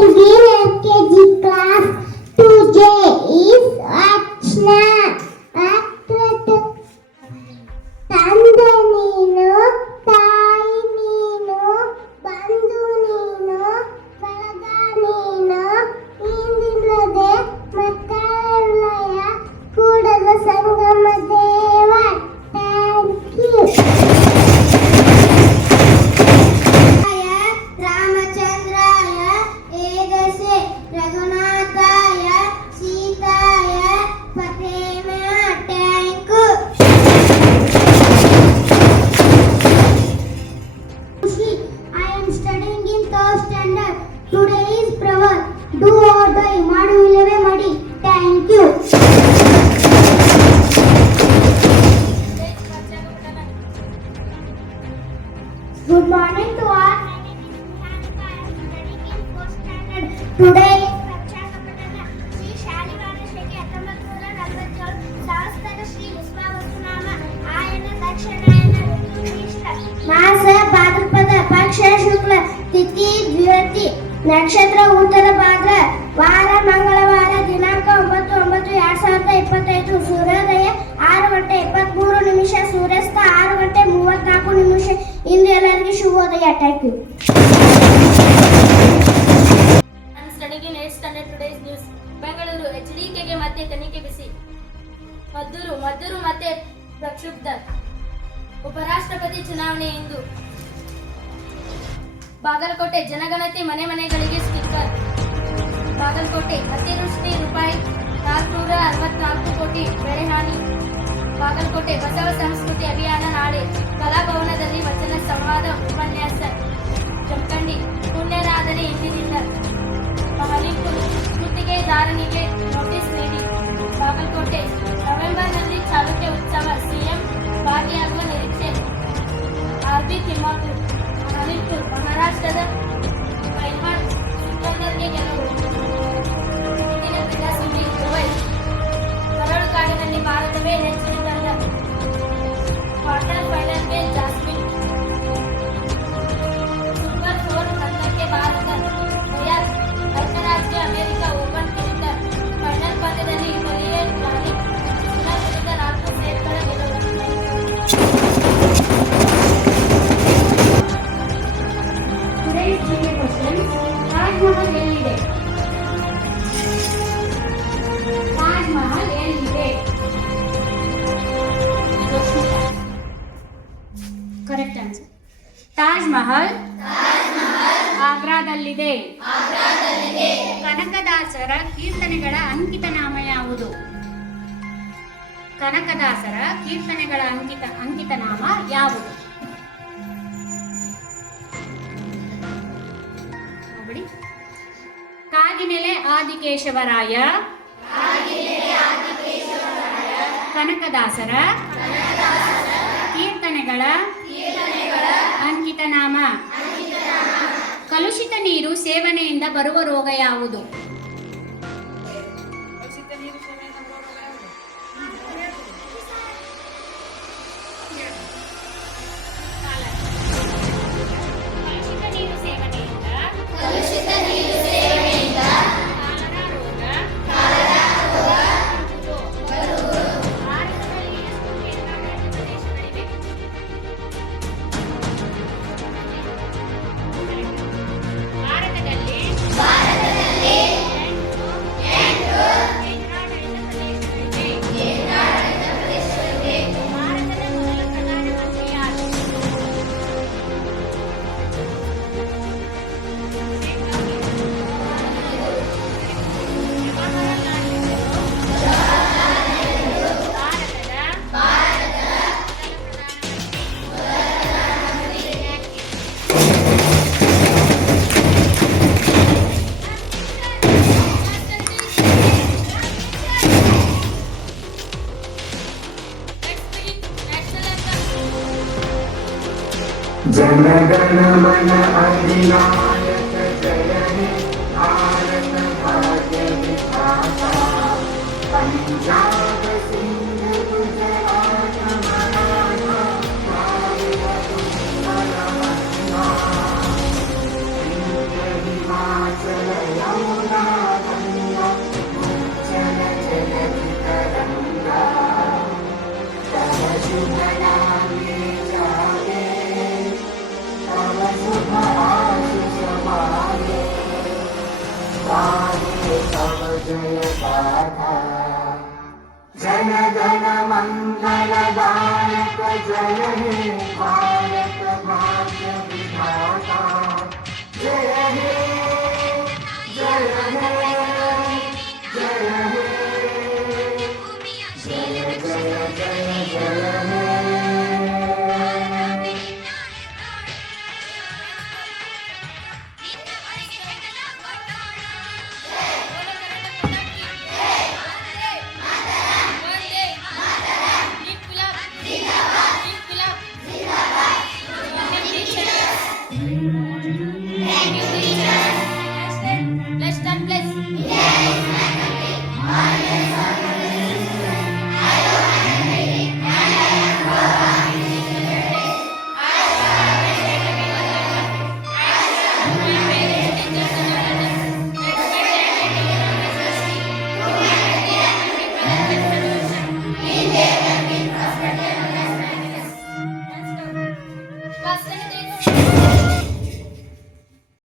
studying in LKG class. Today is Achna. ತಂದೆ ನೀನು, ತಾಯಿ ನೀನು, ಬಂಧು ನೀನು, ಬಳಗ ನೀನು, ಇಂದಿಲ್ಲದೆ ಮಕ್ಕಳಯ ಕೂಡದ ಸಂಗಮ ದೇವ. Thank you. ರಾಮಚಂದ್ರಾಯ ಏಗಸೆ ರಘುನಾಥಾಯ ಸೀತಾಯ ಪತೇಮೆ. Thank you. I am studying in third standard. Today is Pravar. Do or die. Madu illave madi. Thank you. Good morning to all. My name is Nihanika. I am studying in fourth standard. Today is Prakshakapatana. Sri Shalivana Sheke 1947 Savastaka Sri Visvavasunaಮ ಆಯನ ದಕ್ಷಿಣಾಯನ ಋತುನಿಷ್ಠ ಮಾಸ ಭಾದ್ರಪದ ಪಕ್ಷ ಶುಕ್ಲ ತಿಥಿ ದ್ವಿತೀಯ ನಕ್ಷತ್ರ ಉತ್ತರ ಭಾದ್ರ ವಾರ ಮಂಗಳವಾರ ದಿನಾಂಕ 9/9/2025 ಸೂರ್ಯೋದಯ 6:23 ಸೂರ್ಯಾಸ್ತ 6:34. ಇಂದು ಎಲ್ಲರಿಗೂ ಶುಭೋದಯ. Thank you. ನಾನು studying in 8th standard. Today's news. Bengaluru ಎಚ್ಡಿಕೆಗೆ ಮತ್ತೆ ತನಿಖೆ ಬಿಸಿ. ಮದ್ದೂರು ಮತ್ತೆ ಪ್ರಕ್ಷುಬ್ಧ. ಉಪರಾಷ್ಟ್ರಪತಿ ಚುನಾವಣೆ ಇಂದು. ಬಾಗಲಕೋಟೆ ಜನಗಣತಿ ಮನೆಗಳಿಗೆ ಸ್ಟಿಕ್ಕರ್. ಬಾಗಲಕೋಟೆ ಅತಿವೃಷ್ಟಿ ರೂಪಾಯಿ 464 ಕೋಟಿ ಬೆಳೆ ಹಾನಿ. ಬಾಗಲಕೋಟೆ ಬಸವ ಸಂಸ್ಕೃತಿ ಅಭಿಯಾನ ನಾಳೆ. ಕಲಾಭವನದಲ್ಲಿ ವಚನ ಸಂವಾದ ಉಪನ್ಯಾಸ. ಜಮಖಂಡಿ ಪುಣ್ಯರಾಧನೆ ಇಂದಿನಿಂದ. ಮಹಲಿಂಪುರ್ ಗುತ್ತಿಗೆದಾರನಿಗೆ ನೋಟಿಸ್ ನೀಡಿ. ಬಾಗಲಕೋಟೆ ನವೆಂಬರ್ನಲ್ಲಿ ಚಾಲುಕ್ಯ ಉತ್ಸವ ಸಿಎಂ ಭಾಗಿಯಾಗುವ ನಿರೀಕ್ಷೆ. ಆರ್ಬಿ ತಿಮ್ಮಾಪುರ್. ಮಹಲಿಂಪುರ್ ಮಹಾರಾಷ್ಟ್ರದ ಪೈಲ್ವಾನ್ ಸಿಕಂದರ್ಗೆ ಗೆಲುವು. ಇಂದಿನ ಕ್ರೀಡಾ ಸುದ್ದಿ. ದುಬೈ ಕರಳುಕಾಡಿನಲ್ಲಿ ಭಾರತವೇ ನೆಚ್ಚಿನ ತಂಡ. ಕ್ವಾರ್ಟರ್ ಫೈನಲ್ಗೆ ಜಾಸ್ಮಿನ್. ಸೂಪರ್ 4 ಹಂತಕ್ಕೆ ಭಾರತ ತಯಾರ್. ಐಕ್ಯರಾಜ್ಯ ಅಮೆರಿಕ ಓಪನ್ ಕಿರೀಟ. ಫೈನಲ್ ಪಂದ್ಯದಲ್ಲಿ ಇಟಲಿಯನ್ ರಾನಿಕ್ ಚೀನಾ ವಿರುದ್ಧ 4 ಸೆಟ್ಗಳ ಗೆಲುವು. Today's GK questions. Taj Mahal ಎಲ್ಲಿದೆ? ತಾಜ್ ಮಹಲ್ ಎಲ್ಲಿದೆ? Correct answer. ತಾಜ್ ಮಹಲ್ ಆಗ್ರಾದಲ್ಲಿದೆ. ಕನಕದಾಸರ ಕೀರ್ತನೆಗಳ ಅಂಕಿತನಾಮ ಯಾವುದು? ಕನಕದಾಸರ ಕೀರ್ತನೆಗಳ ಅಂಕಿತನಾಮ ಯಾವುದು? ನೋಡಿ. ಕಾಗಿನೆಲೆ ಆದಿಕೇಶವರಾಯ. ಕನಕದಾಸರ ಕೀರ್ತನೆಗಳ ಅಂಕಿತನಾಮ. ಕಲುಷಿತ ನೀರು ಸೇವನೆಯಿಂದ ಬರುವ ರೋಗ ಯಾವುದು? ಭಾರತದಲ್ಲಿ हिमाचल यमुना गंगा उज्जल जलधि तरंगा तव शुभ नामे जागे तव शुभ आशीष मागे गाहे तव जय गाथा जन गण मंगल दायक जय हे